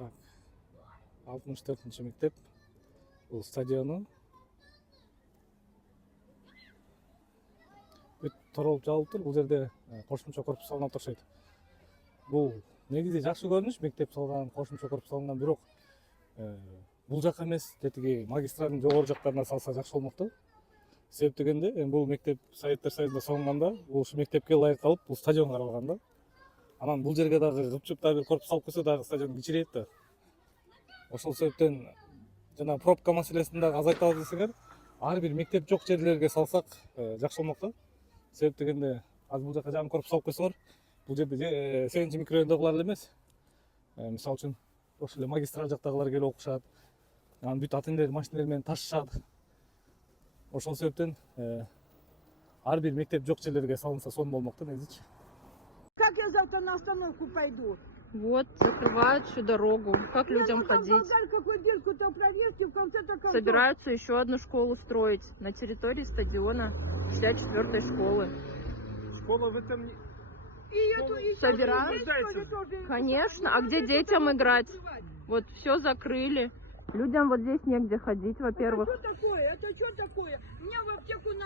Так, 64-нче мектеп. Бул стадиону. Бүт торолуп жабылып тур. Бул жерде кошумча корпус салынат окшойт. Бул негизи жакшы көрүнүш, мектеп салган, кошумча корпус салынган, бирок бул жака эмес, тетиги магистралдын жогору жактарына салса жакшы болмокту. Себеп дегенде, бул мектеп Советтер Союзунда салынганда, бул ушу мектепке ылайык калып, бул стадион каралган да. Анан бул жерге дагы кыпчык бир корпус салып койсо дагы стадион кичирейт да. Ошол себептен жана пробка маселесин дагы азайталы десеңер, ар бир мектеп жок жерлерге салсак жакшы болмок да. Себеп дегенде, азыр бул жака жаңы корпус салып койсоңор, бул жерде 8 микрорайондогулар эле эмес. Мисалы үчүн, ошол эле магистраль жактагылар келип окушат. Анан бүт ата-энелер машиналар менен ташышат. Ошол себептен ар бир мектеп жок жерлерге салынса сонун болмок да негизичи. Как я завтра на остановку пойду? Вот, закрывают всю дорогу. Как людям ходить? Какой дырку-то проверки, в конце-то концов. Собираются еще одну школу строить на территории стадиона 64-й школы. Школа в этом не... И Собирают? тоже. Конечно. А где детям играть? Вот все закрыли. Людям вот здесь негде ходить, во-первых. Это что такое? Это что такое? Мне в аптеку надо.